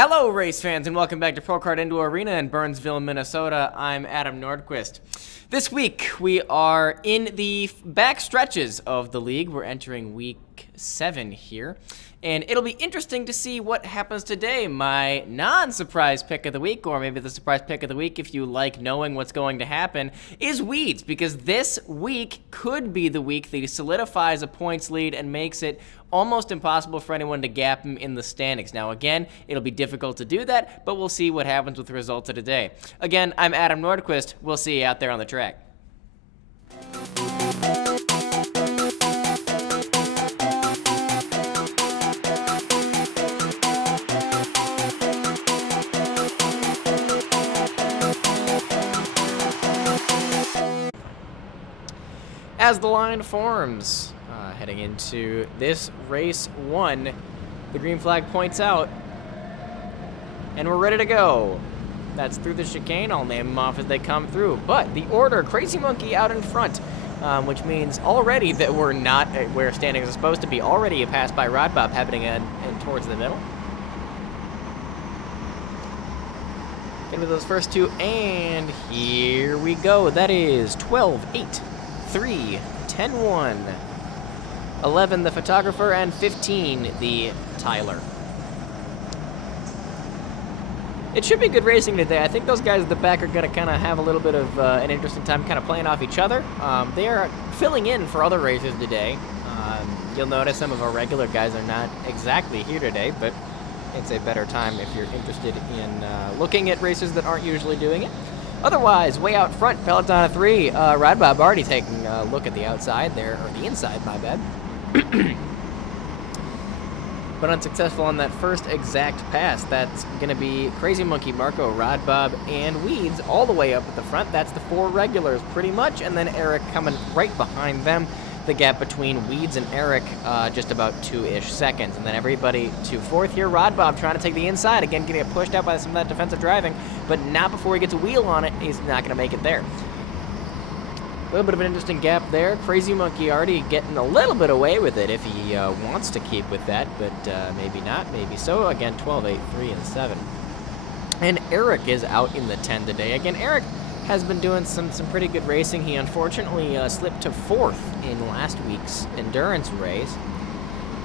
Hello, race fans, and welcome back to Pro Kart Indoor Arena in Burnsville, Minnesota. I'm Adam Nordquist. This week, we are in the back stretches of the league. We're entering week 7 here, and it'll be interesting to see what happens today. My non-surprise pick of the week, or maybe the surprise pick of the week if you like knowing what's going to happen, is Weeds, because this week could be the week that he solidifies a points lead and makes it almost impossible for anyone to gap him in the standings. Now, again, it'll be difficult to do that, but we'll see what happens with the results of today. Again, I'm Adam Nordquist. We'll see you out there on the track. As the line forms, heading into this race 1, the green flag points out, and we're ready to go. That's through the chicane. I'll name them off as they come through. But the order, Crazy Monkey out in front, which means already that we're not where standings are supposed to be. Already a pass by Rod Bob happening in towards the middle. Into those first two, and here we go. That is 12, 8, 3, 10, 1. 11, the photographer, and 15, the Tyler. It should be good racing today. I think those guys at the back are going to kind of have a little bit of an interesting time kind of playing off each other. They are filling in for other races today. You'll notice some of our regular guys are not exactly here today, but it's a better time if you're interested in looking at races that aren't usually doing it. Otherwise, way out front, Peloton of 3, Rod Bob already taking a look at the outside there, or the inside, my bad. But unsuccessful on that first exact pass. That's going to be Crazy Monkey, Marco, Rod Bob, and Weeds all the way up at the front. That's the 4 regulars pretty much, and then Eric coming right behind them. The gap between Weeds and Eric just about 2-ish seconds. And then everybody to 4th here. Rod Bob trying to take the inside. Again, getting it pushed out by some of that defensive driving, but not before he gets a wheel on it. He's not going to make it there. A little bit of an interesting gap there. Crazy Monkey already getting a little bit away with it if he wants to keep with that, but maybe not, maybe so. Again, 12, 8, 3, and 7. And Eric is out in the 10 today. Again, Eric has been doing some pretty good racing. He unfortunately slipped to 4th in last week's endurance race.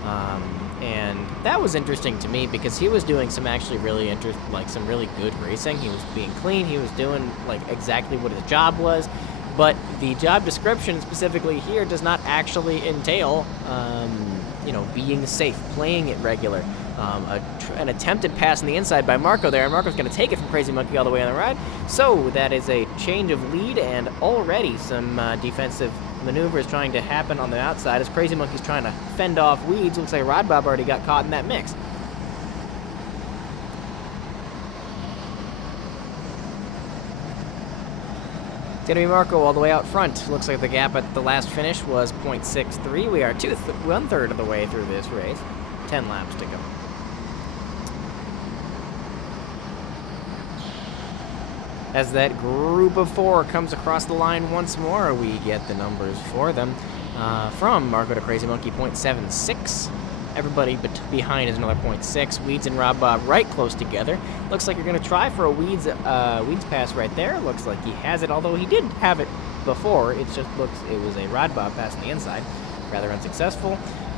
And that was interesting to me because he was doing some actually really some really good racing. He was being clean. He was doing like exactly what his job was. But the job description specifically here does not actually entail, being safe, playing it regular. An attempted pass on the inside by Marco there, and Marco's going to take it from Crazy Monkey all the way on the ride. So that is a change of lead, and already some defensive maneuvers trying to happen on the outside as Crazy Monkey's trying to fend off Weeds. Looks like Rod Bob already got caught in that mix. It's going to be Marco all the way out front. Looks like the gap at the last finish was 0.63. We are 1/3 of the way through this race. 10 laps to go. As that group of 4 comes across the line once more, we get the numbers for them. From Marco to Crazy Monkey, 0.76. Everybody behind is another 0.6. Weeds and Rod Bob right close together. Looks like you're going to try for a Weeds pass right there. Looks like he has it, although he did have it before. It just looks it was a Rod Bob pass on the inside. Rather unsuccessful.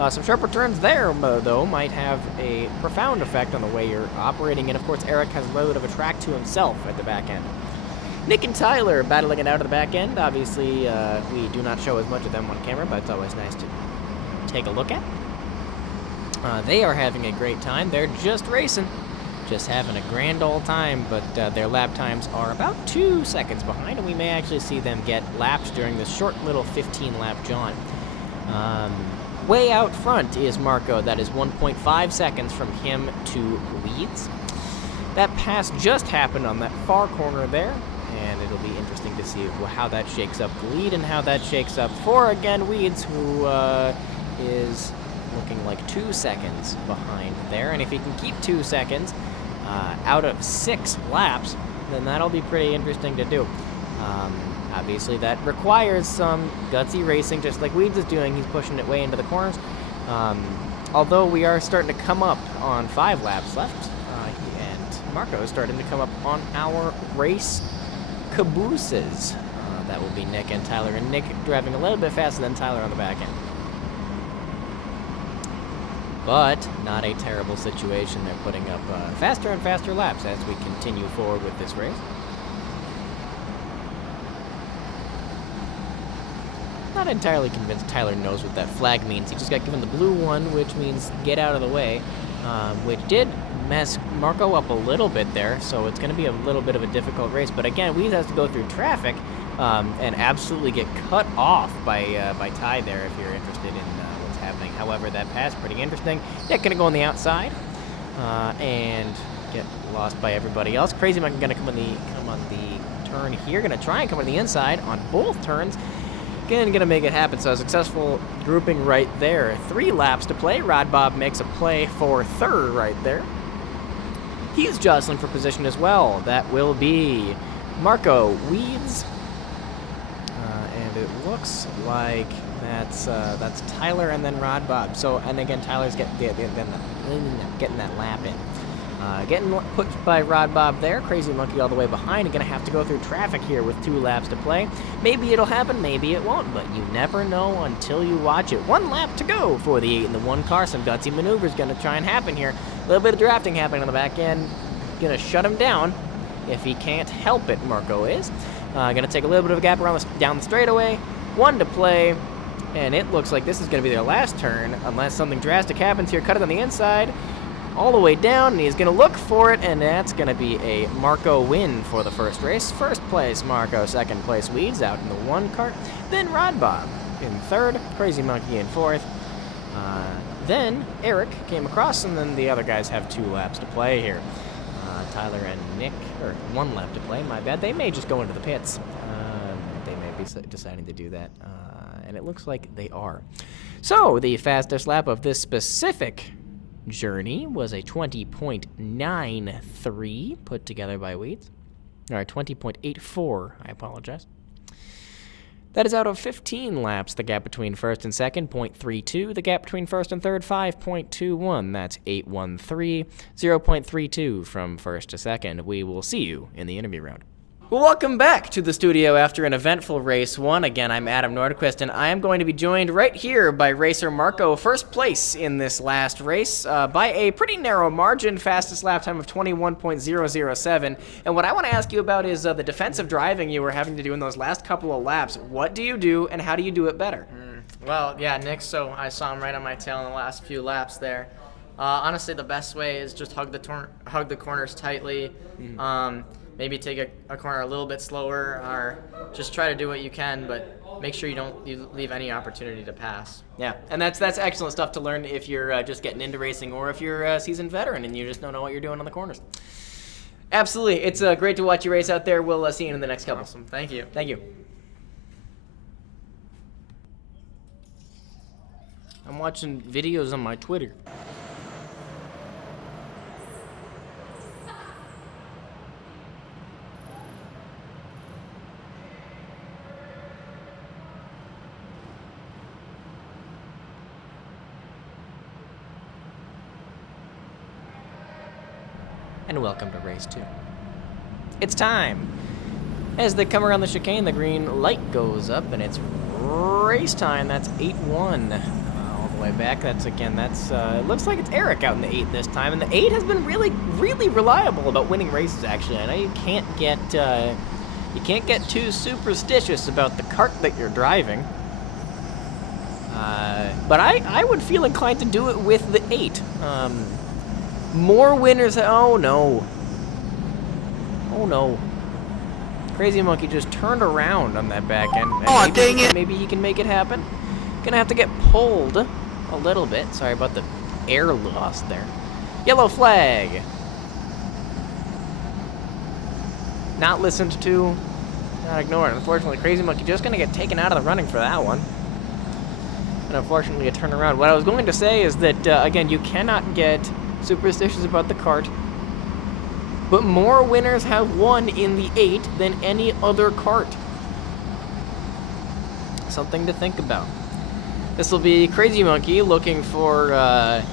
Some sharper turns there, though, might have a profound effect on the way you're operating. And, of course, Eric has a load of a track to himself at the back end. Nick and Tyler battling it out of the back end. Obviously, we do not show as much of them on camera, but it's always nice to take a look at. They are having a great time. They're just racing, just having a grand old time, but their lap times are about 2 seconds behind, and we may actually see them get lapped during this short little 15-lap jaunt. Way out front is Marco. That is 1.5 seconds from him to Weeds. That pass just happened on that far corner there, and it'll be interesting to see how that shakes up the lead and how that shakes up for, again, Weeds, who is looking like 2 seconds behind there. And if he can keep 2 seconds out of 6 laps, then that'll be pretty interesting to do. Obviously, that requires some gutsy racing, just like Weeds is doing. He's pushing it way into the corners. Although we are starting to come up on 5 laps left, Marco is starting to come up on our race cabooses. That will be Nick and Tyler, and Nick driving a little bit faster than Tyler on the back end. But not a terrible situation. They're putting up faster and faster laps as we continue forward with this race. Not entirely convinced Tyler knows what that flag means. He just got given the blue one, which means get out of the way, which did mess Marco up a little bit there, so it's going to be a little bit of a difficult race. But again, we have to go through traffic and absolutely get cut off by Ty there if you're interested in what's happening. However, that pass pretty interesting. Nick going to go on the outside and get lost by everybody else. Crazy Monkey going to come on the turn here. Going to try and come on the inside on both turns. Again, gonna make it happen. So a successful grouping right there. 3 laps to play. Rod Bob makes a play for third right there. He's jostling for position as well. That will be Marco Weeds. And it looks like that's Tyler and then Rod Bob. So, and again, Tyler's getting that lap in. Getting pushed by Rod Bob there. Crazy Monkey all the way behind. Going to have to go through traffic here with 2 laps to play. Maybe it'll happen, maybe it won't, but you never know until you watch it. 1 lap to go for the 8 in the 1 car. Some gutsy maneuvers going to try and happen here. A little bit of drafting happening on the back end. Going to shut him down if he can't help it, Marco is. Going to take a little bit of a gap around down the straightaway. 1 to play. And it looks like this is going to be their last turn, unless something drastic happens here. Cut it on the inside. All the way down, and he's going to look for it, and that's going to be a Marco win for the first race. First place, Marco. Second place, Weeds out in the 1 cart. Then Rod Bob in 3rd. Crazy Monkey in 4th. Then Eric came across, and then the other guys have 2 laps to play here. Tyler and Nick, or 1 lap to play, my bad. They may just go into the pits. They may be deciding to do that, and it looks like they are. So, the fastest lap of this specific journey was a 20.93 put together by Weeds. Or 20.84, I apologize. That is out of 15 laps. The gap between first and second, 0.32. The gap between first and third, 5.21. That's 813, 0.32 from first to second. We will see you in the interview round. Well, welcome back to the studio after an eventful race 1. Again, I'm Adam Nordquist, and I am going to be joined right here by racer Marco, first place in this last race by a pretty narrow margin, fastest lap time of 21.007. And what I want to ask you about is the defensive driving you were having to do in those last couple of laps. What do you do, and how do you do it better? Well, yeah, Nick, so I saw him right on my tail in the last few laps there. Honestly, the best way is just hug the corners tightly. Maybe take a corner a little bit slower, or just try to do what you can, but make sure you don't leave any opportunity to pass. Yeah, and that's excellent stuff to learn if you're just getting into racing, or if you're a seasoned veteran and you just don't know what you're doing on the corners. Absolutely. It's great to watch you race out there. We'll see you in the next couple. Awesome. Thank you. Thank you. I'm watching videos on my Twitter. And welcome to race 2. It's time. As they come around the chicane, the green light goes up, and it's race time. That's 8-1 all the way back. It looks like it's Eric out in the 8 this time, and the 8 has been really, really reliable about winning races. Actually, I know you can't get too superstitious about the cart that you're driving, but I would feel inclined to do it with the 8. More winners. Oh no. Crazy Monkey just turned around on that back end. Oh, dang it. Maybe he can make it happen. Gonna have to get pulled a little bit. Sorry about the air loss there. Yellow flag. Not listened to. Not ignored. Unfortunately, Crazy Monkey just gonna get taken out of the running for that one. And unfortunately, a turnaround. What I was going to say is that, again, you cannot get superstitious about the kart, but more winners have won in the 8 than any other kart. Something to think about. This will be Crazy Monkey looking for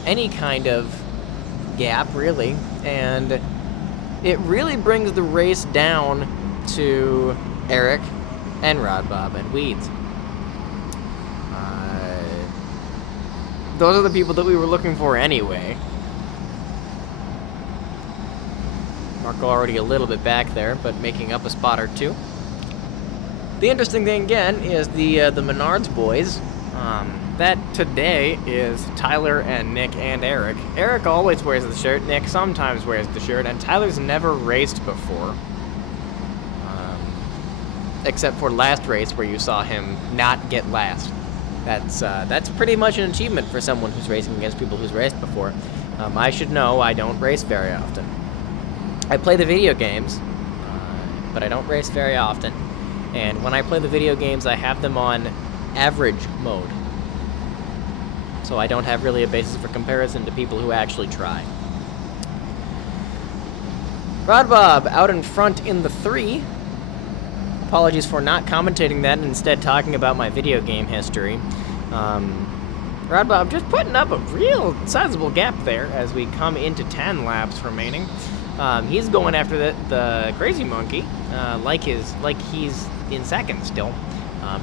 any kind of gap, really, and it really brings the race down to Eric and Rod Bob and Weeds. Those are the people that we were looking for anyway. Marco already a little bit back there, but making up a spot or two. The interesting thing again is the Menards boys. That today is Tyler and Nick and Eric. Eric always wears the shirt. Nick sometimes wears the shirt, and Tyler's never raced before, except for last race where you saw him not get last. That's pretty much an achievement for someone who's racing against people who's raced before. I should know I don't race very often. I play the video games, but I don't race very often. And when I play the video games, I have them on average mode. So I don't have really a basis for comparison to people who actually try. Rod Bob out in front in the 3. Apologies for not commentating that and instead talking about my video game history. Rod Bob just putting up a real sizable gap there as we come into 10 laps remaining. He's going after the Crazy Monkey, like he's in second still.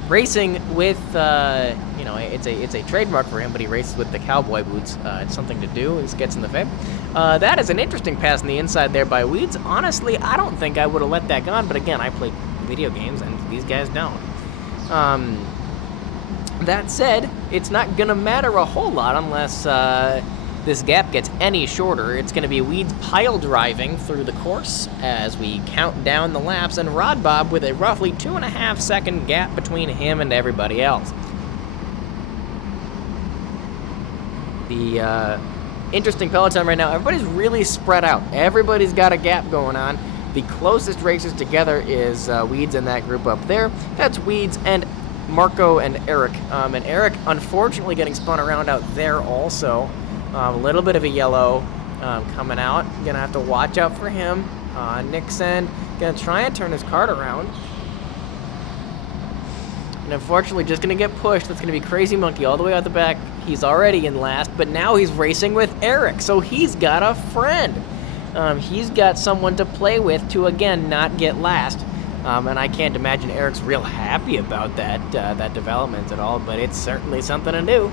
Racing with, it's a trademark for him, but he races with the cowboy boots. It's something to do. He gets in the fib. That is an interesting pass on the inside there by Weeds. Honestly, I don't think I would have let that go on, but again, I play video games, and these guys don't. That said, it's not going to matter a whole lot unless this gap gets any shorter. It's going to be Weeds pile driving through the course as we count down the laps, and Rod Bob with a roughly 2.5 second gap between him and everybody else. The interesting peloton right now, everybody's really spread out. Everybody's got a gap going on. The closest racers together is Weeds and that group up there. That's Weeds and Marco and Eric. And Eric, unfortunately, getting spun around out there also. A little bit of a yellow coming out. Gonna have to watch out for him. Nixon gonna try and turn his cart around. And unfortunately, just gonna get pushed. That's gonna be Crazy Monkey all the way out the back. He's already in last, but now he's racing with Eric, so he's got a friend. He's got someone to play with to, again, not get last. And I can't imagine Eric's real happy about that development at all, but it's certainly something to do.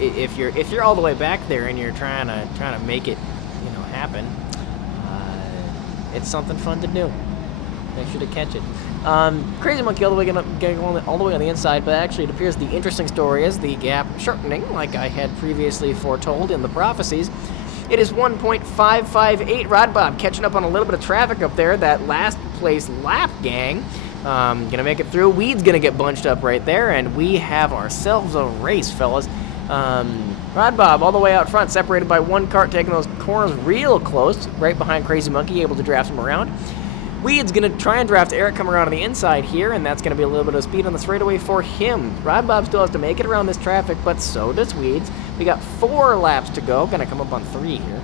If you're all the way back there and you're trying to make it, happen, it's something fun to do. Make sure to catch it. Crazy Monkey all the way on the inside, but actually it appears the interesting story is the gap shortening, like I had previously foretold in the prophecies. It is 1.558. Rod Bob catching up on a little bit of traffic up there. That last place lap gang gonna make it through. Weed's gonna get bunched up right there, and we have ourselves a race, fellas. Rod Bob all the way out front, separated by one cart, taking those corners real close, right behind Crazy Monkey, able to draft him around. Weed's gonna try and draft Eric coming around on the inside here, and that's gonna be a little bit of speed on the straightaway for him. Rod Bob still has to make it around this traffic, but so does Weeds. We got 4 laps to go. Gonna come up on 3 here.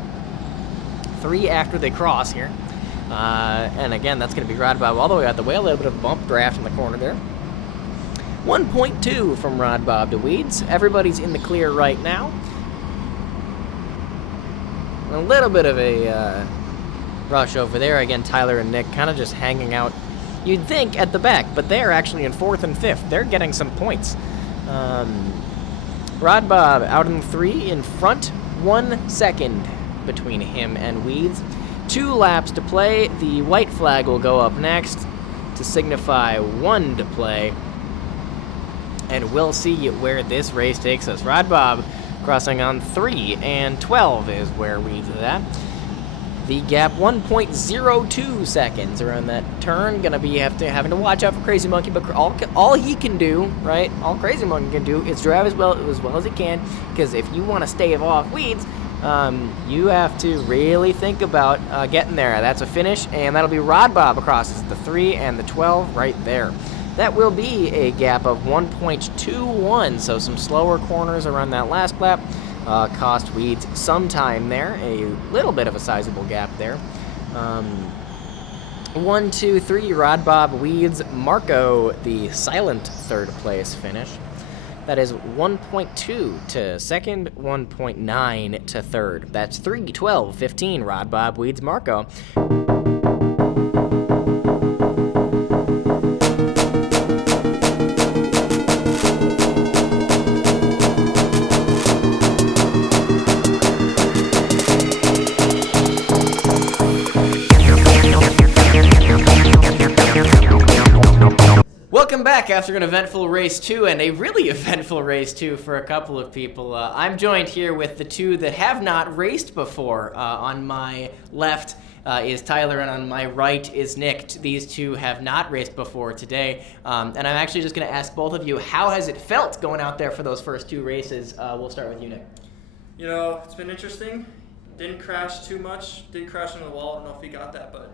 3 after they cross here. And again, that's gonna be Rod Bob all the way out the way. A little bit of a bump draft in the corner there. 1.2 from Rod Bob to Weeds. Everybody's in the clear right now. A little bit of a rush over there. Again, Tyler and Nick kind of just hanging out, you'd think, at the back, but they're actually in 4th and 5th. They're getting some points. Rod Bob out in 3 in front, 1 second between him and Weeds. 2 laps to play. The white flag will go up next to signify 1 to play. And we'll see where this race takes us. Rod Bob crossing on 3, and 12 is where Weeds is at. The gap 1.02 seconds around that turn. Gonna be having to watch out for Crazy Monkey, but all he can do, right? All Crazy Monkey can do is drive as well as he can. Because if you want to stave off Weeds, you have to really think about getting there. That's a finish, and that'll be Rod Bob across the 3 and the 12 right there. That will be a gap of 1.21. So some slower corners around that last lap. Cost Weeds some time there, a little bit of a sizable gap there. 1, 2, 3, Rod Bob, Weeds, Marco, the silent 3rd place finish. That is 1.2 to second, 1.9 to third. That's 3, 12, 15. Rod Bob leads Marco. Welcome back after an eventful race 2, and a really eventful race 2 for a couple of people. I'm joined here with the two that have not raced before. On my left is Tyler, and on my right is Nick. These two have not raced before today, and I'm actually just going to ask both of you, how has it felt going out there for those first 2 races? We'll start with you, Nick. You know, it's been interesting. Didn't crash too much. Did crash into the wall. I don't know if you got that, but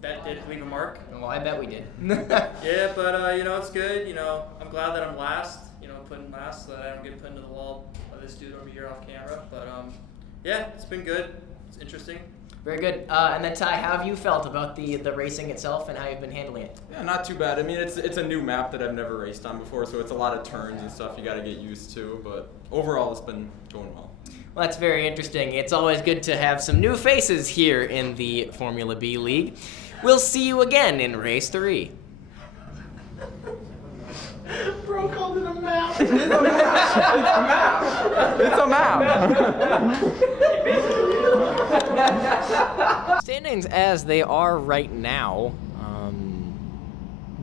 bet did leave a mark. Well, I bet we did. Yeah, but you know, it's good. You know, I'm glad that I'm last. You know, put in last so that I don't get put into the wall by this dude over here off camera. But yeah, it's been good. It's interesting. Very good. And then Ty, how have you felt about the racing itself and how you've been handling it? Yeah, not too bad. I mean, it's a new map that I've never raced on before, so it's a lot of turns and stuff you got to get used to. But overall, it's been going well. Well, that's very interesting. It's always good to have some new faces here in the Formula B League. We'll see you again in race 3. Bro called it a map. It's a map. Standings as they are right now.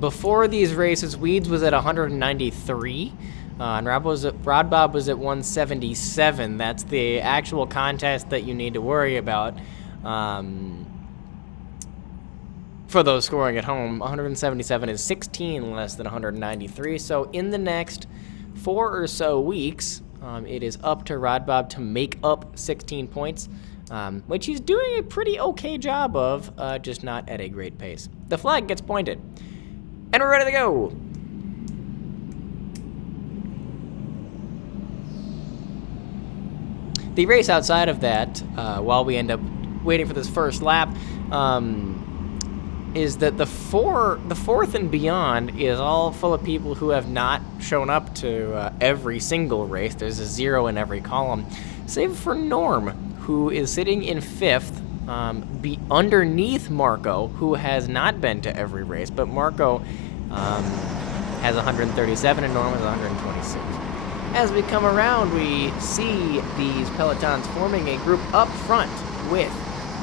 Before these races, Weeds was at 193. And Rod Bob was at 177. That's the actual contest that you need to worry about. For those scoring at home, 177 is 16 less than 193. So in the next 4 or so weeks, it is up to Rod Bob to make up 16 points, which he's doing a pretty okay job of, just not at a great pace. The flag gets pointed, and we're ready to go. The race outside of that, while we end up waiting for this first lap, is that the fourth and beyond is all full of people who have not shown up to every single race. There's a 0 in every column, save for Norm, who is sitting in 5th, underneath Marco, who has not been to every race, but Marco has 137 and Norm has 126. As we come around, we see these pelotons forming a group up front with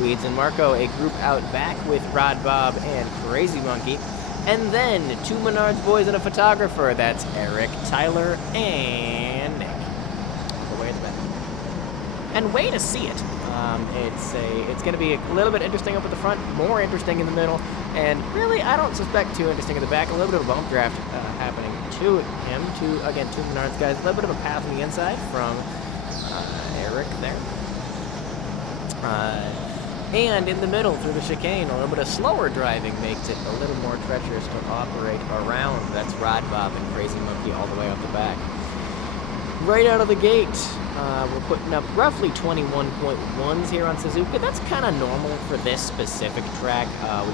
Weeds and Marco, a group out back with Rod Bob and Crazy Monkey, and then 2 Menards boys and a photographer. That's Eric, Tyler, and Nick. Away at the back. And way to see it. It's going to be a little bit interesting up at the front, more interesting in the middle, and really I don't suspect too interesting in the back. A little bit of a bump draft happening to him. 2 Menards guys. A little bit of a pass on the inside from Eric there. And in the middle, through the chicane, a little bit of slower driving makes it a little more treacherous to operate around. That's Rod Bob and Crazy Monkey all the way up the back. Right out of the gate, we're putting up roughly 21.1s here on Suzuka. That's kind of normal for this specific track.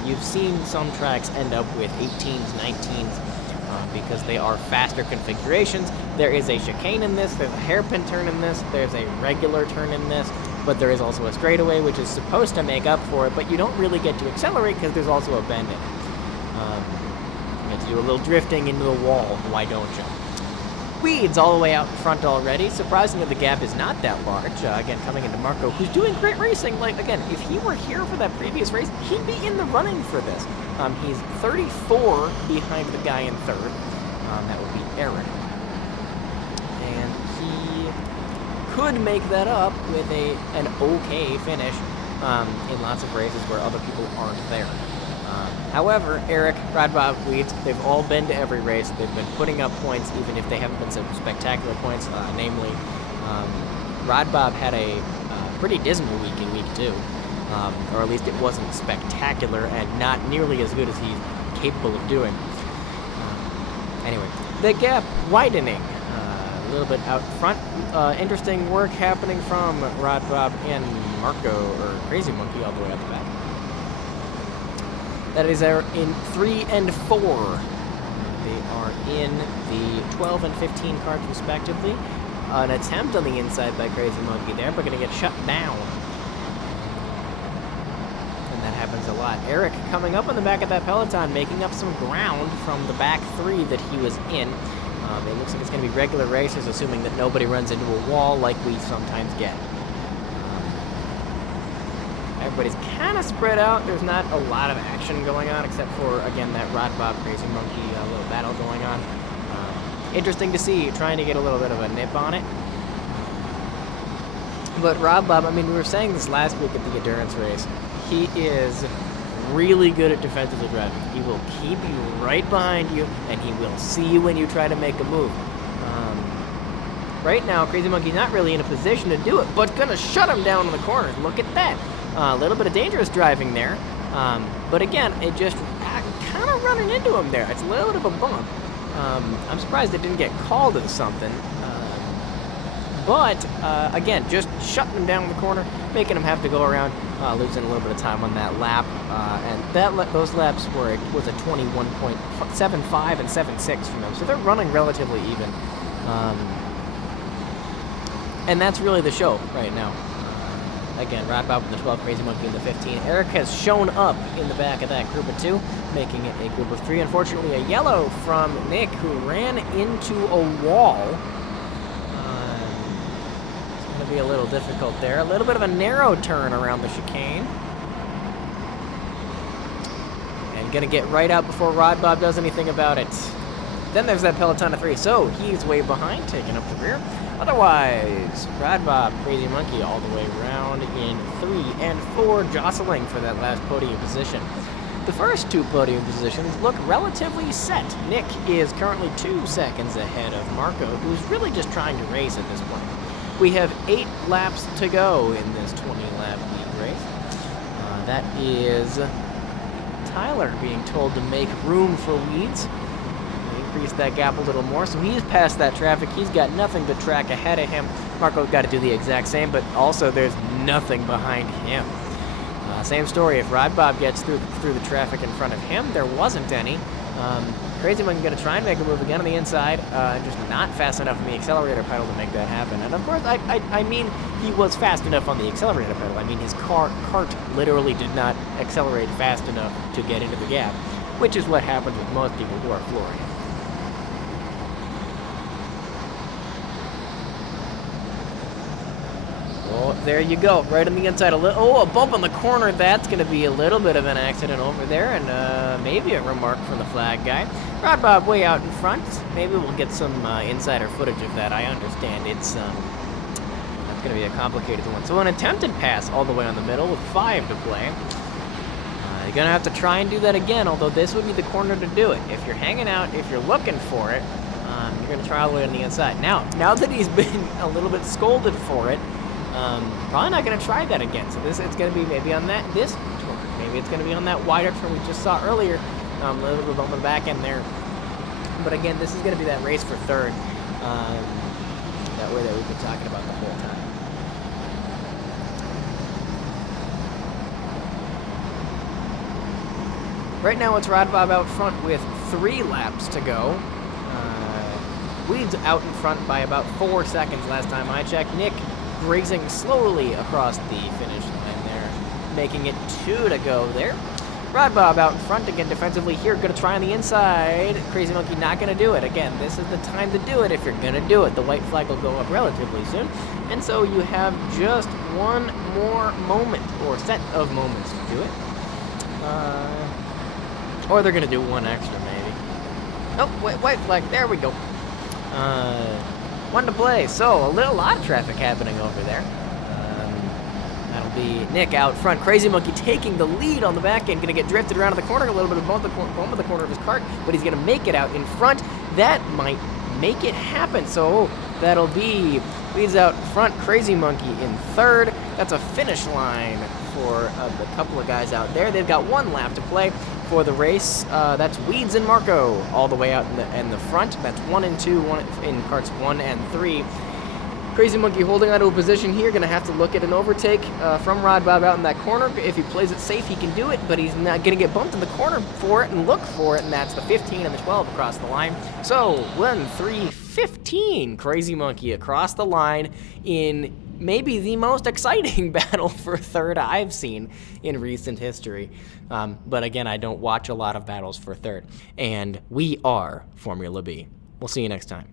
You've seen some tracks end up with 18s, 19s, because they are faster configurations. There is a chicane in this, there's a hairpin turn in this, there's a regular turn in this, but there is also a straightaway, which is supposed to make up for it, but you don't really get to accelerate because there's also a bend in it. You get to do a little drifting into the wall, why don't you? Weeds all the way out in front already. Surprisingly, the gap is not that large. Again, coming into Marco, who's doing great racing. Like, again, if he were here for that previous race, he'd be in the running for this. He's 34 behind the guy in 3rd. That would be Eric. And he could make that up with an okay finish in lots of races where other people aren't there. However, Eric, Rod Bob, Weeds, they've all been to every race. They've been putting up points, even if they haven't been some spectacular points. Namely, Rod Bob had a pretty dismal week in week 2. Or at least it wasn't spectacular and not nearly as good as he's capable of doing. Anyway, the gap widening a little bit out front. Interesting work happening from Rod Bob and Marco, or Crazy Monkey, all the way out the back. That is in 3 and 4. They are in the 12 and 15 carts respectively. An attempt on the inside by Crazy Monkey there, but going to get shut down. And that happens a lot. Eric coming up on the back of that peloton, making up some ground from the back three that he was in. It looks like it's going to be regular races, assuming that nobody runs into a wall like we sometimes get. Everybody's kind of spread out. There's not a lot of action going on, except for, again, that Rod Bob Crazy Monkey little battle going on. Interesting to see, trying to get a little bit of a nip on it. But Rod Bob, I mean, we were saying this last week at the endurance race. He is really good at defensively driving. He will keep you right behind you, and he will see you when you try to make a move. Right now, Crazy Monkey's not really in a position to do it, but gonna shut him down in the corners. Look at that. A little bit of dangerous driving there. But again, it just kind of running into him there. It's a little bit of a bump. I'm surprised it didn't get called as something. But again, just shutting him down in the corner, making him have to go around, losing a little bit of time on that lap. And those laps was a 21.75 and 7.6 from them. So they're running relatively even. And that's really the show right now. Again, Rod Bob in the 12, Crazy Monkey in the 15. Eric has shown up in the back of that group of two, making it a group of three. Unfortunately, a yellow from Nick, who ran into a wall. It's going to be a little difficult there. A little bit of a narrow turn around the chicane. And going to get right out before Rod Bob does anything about it. Then there's that peloton of three, so he's way behind, taking up the rear. Otherwise, Rod Bob, Crazy Monkey all the way around in 3 and 4, jostling for that last podium position. The first two podium positions look relatively set. Nick is currently 2 seconds ahead of Marco, who's really just trying to race at this point. We have 8 laps to go in this 20-lap lead race. That is Tyler being told to make room for Weeds. Increase that gap a little more, so he's past that traffic. He's got nothing but track ahead of him. Marco's got to do the exact same, but also there's nothing behind him. Same story. If Rod Bob gets through the traffic in front of him, there wasn't any. Crazy Monkey going to try and make a move again on the inside, just not fast enough on the accelerator pedal to make that happen. And of course, I mean he was fast enough on the accelerator pedal. I mean his cart literally did not accelerate fast enough to get into the gap, which is what happens with most people who are flooring it. Oh, there you go, right on the inside. A bump on the corner. That's going to be a little bit of an accident over there, and maybe a remark from the flag guy. Rod Bob way out in front. Maybe we'll get some insider footage of that. I understand it's that's going to be a complicated one. So an attempted pass all the way on the middle with 5 to play. You're going to have to try and do that again, although this would be the corner to do it. If you're hanging out, if you're looking for it, you're going to try all the way on the inside. Now that he's been a little bit scolded for it, probably not going to try that again. So it's going to be maybe on this turn. Maybe it's going to be on that wider turn we just saw earlier. A little bit on the back end there. But again, this is going to be that race for third. That way that we've been talking about the whole time. Right now it's Rod Bob out front with 3 laps to go. Weeds out in front by about 4 seconds last time I checked. Nick grazing slowly across the finish line there, making it 2 to go there. Rod Bob out in front again defensively here, going to try on the inside. Crazy Monkey not going to do it. Again, this is the time to do it if you're going to do it. The white flag will go up relatively soon, and so you have just one more moment or set of moments to do it. Or they're going to do one extra maybe. Oh, white flag, there we go. 1 to play, so a lot of traffic happening over there. That'll be Nick out front. Crazy Monkey taking the lead on the back end, gonna get drifted around the corner, a little bit of bump of the corner of his cart, but he's gonna make it out in front. That might make it happen, so that'll be Weeds out front, Crazy Monkey in third. That's a finish line for a couple of guys out there. They've got 1 lap to play for the race. That's Weeds and Marco all the way out in the front. That's 1 and 2, one in carts 1 and 3. Crazy Monkey holding onto a position here, gonna have to look at an overtake from Rod Bob out in that corner. If he plays it safe, he can do it, but he's not gonna get bumped in the corner for it and look for it, and that's the 15 and the 12 across the line. So 1-3-15, Crazy Monkey across the line in maybe the most exciting battle for third I've seen in recent history. But again, I don't watch a lot of battles for third. And we are Formula B. We'll see you next time.